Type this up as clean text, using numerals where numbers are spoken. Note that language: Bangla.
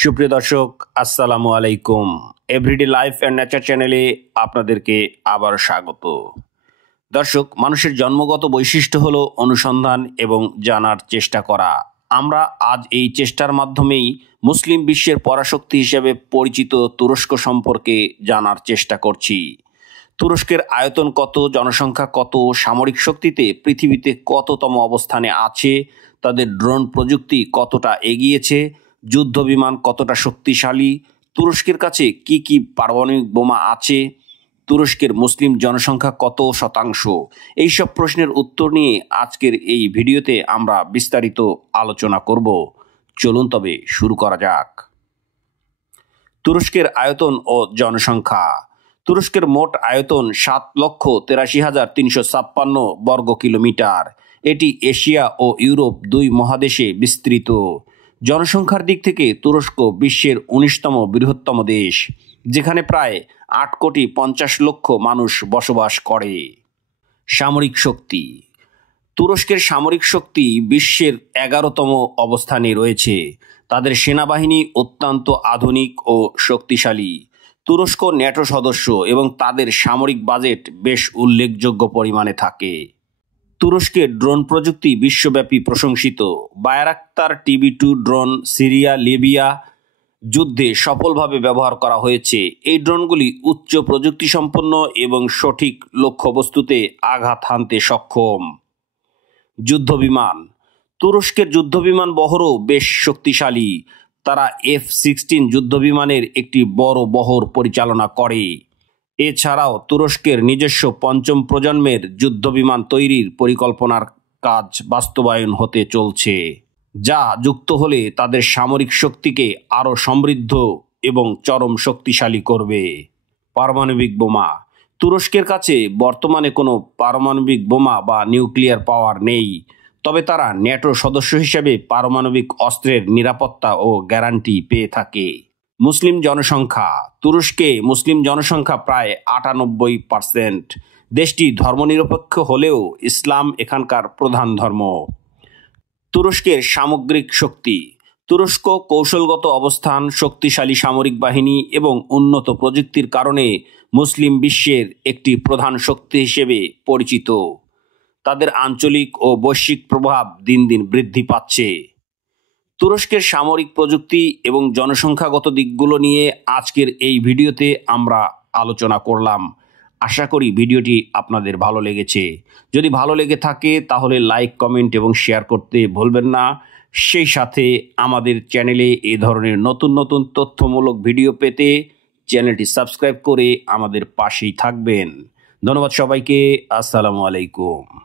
সুপ্রিয় দর্শক, আসসালামু আলাইকুম। এভরিডে লাইফ অ্যান্ড নেচার চ্যানেলে আপনাদেরকে আবার স্বাগত। দর্শক, মানুষের জন্মগত বৈশিষ্ট্য হলো অনুসন্ধান এবং জানার চেষ্টা করা। আমরা আজ এই চেষ্টার মাধ্যমেই মুসলিম বিশ্বের পরাশক্তি হিসেবে পরিচিত তুরস্ক সম্পর্কে জানার চেষ্টা করছি। তুরস্কের আয়তন কত, জনসংখ্যা কত, সামরিক শক্তিতে পৃথিবীতে কততম অবস্থানে আছে, তাদের ড্রোন প্রযুক্তি কতটা এগিয়েছে, যুদ্ধ বিমান কতটা শক্তিশালী, তুরস্কের কাছে কি কি পারমাণবিক বোমা আছে, তুরস্কের মুসলিম জনসংখ্যা কত শতাংশ, এইসব প্রশ্নের উত্তর নিয়ে আজকের এই ভিডিওতে আমরা বিস্তারিত আলোচনা করব। চলুন তবে শুরু করা যাক। তুরস্কের আয়তন ও জনসংখ্যা। তুরস্কের মোট আয়তন 7,83,356 বর্গ কিলোমিটার। এটি এশিয়া ও ইউরোপ দুই মহাদেশে বিস্তৃত। জনসংখ্যার দিক থেকে তুরস্ক বিশ্বের 19তম বৃহত্তম দেশ, যেখানে প্রায় 8,50,00,000 মানুষ বসবাস করে। সামরিক শক্তি। তুরস্কের সামরিক শক্তি বিশ্বের 11তম অবস্থানে রয়েছে। তাদের সেনাবাহিনী অত্যন্ত আধুনিক ও শক্তিশালী। তুরস্ক ন্যাটো সদস্য এবং তাদের সামরিক বাজেট বেশ উল্লেখযোগ্য পরিমাণে থাকে। তুরস্কের ড্রোন প্রযুক্তি বিশ্বব্যাপী প্রশংসিত। Bayraktar TB2 drone Syria Libya যুদ্ধে সফলভাবে ব্যবহার করা হয়েছে। এই ড্রোনগুলি উচ্চ প্রযুক্তি সম্পন্ন এবং সঠিক লক্ষ্যবস্তুতে আঘাত হানতে সক্ষম। যুদ্ধবিমান। তুরস্কের যুদ্ধবিমান বহরও বেশ শক্তিশালী। তারা F-16 যুদ্ধবিমানের একটি বড় বহর পরিচালনা করে। এছাড়াও তুরস্কের নিজস্ব পঞ্চম প্রজন্মের যুদ্ধবিমান তৈরির পরিকল্পনার কাজ বাস্তবায়ন হতে চলছে, যা যুক্ত হলে তাদের সামরিক শক্তিকে আরও সমৃদ্ধ এবং চরম শক্তিশালী করবে। পারমাণবিক বোমা। তুরস্কের কাছে বর্তমানে কোনো পারমাণবিক বোমা বা নিউক্লিয়ার পাওয়ার নেই, তবে তারা ন্যাটো সদস্য হিসেবে পারমাণবিক অস্ত্রের নিরাপত্তা ও গ্যারান্টি পেয়ে থাকে। মুসলিম জনসংখ্যা। তুরস্কে মুসলিম জনসংখ্যা প্রায় 98%। দেশটি ধর্মনিরপেক্ষ হলেও ইসলাম এখানকার প্রধান ধর্ম। তুরস্কের সামগ্রিক শক্তি। তুরস্ক কৌশলগত অবস্থান, শক্তিশালী সামরিক বাহিনী এবং উন্নত প্রযুক্তির কারণে মুসলিম বিশ্বের একটি প্রধান শক্তি হিসেবে পরিচিত। তাদের আঞ্চলিক ও বৈশ্বিক প্রভাব দিন দিন বৃদ্ধি পাচ্ছে। তুরস্কের সামরিক প্রযুক্তি এবং জনসংখ্যাগত দিকগুলো নিয়ে আজকের এই ভিডিওতে আমরা আলোচনা করলাম। আশা করি ভিডিওটি আপনাদের ভালো লেগেছে। যদি ভালো লেগে থাকে তাহলে লাইক, কমেন্ট এবং শেয়ার করতে ভুলবেন না। সেই সাথে আমাদের চ্যানেলে এই ধরনের নতুন নতুন তথ্যমূলক ভিডিও পেতে চ্যানেলটি সাবস্ক্রাইব করে আমাদের পাশেই থাকবেন। ধন্যবাদ সবাইকে। আসসালামু আলাইকুম।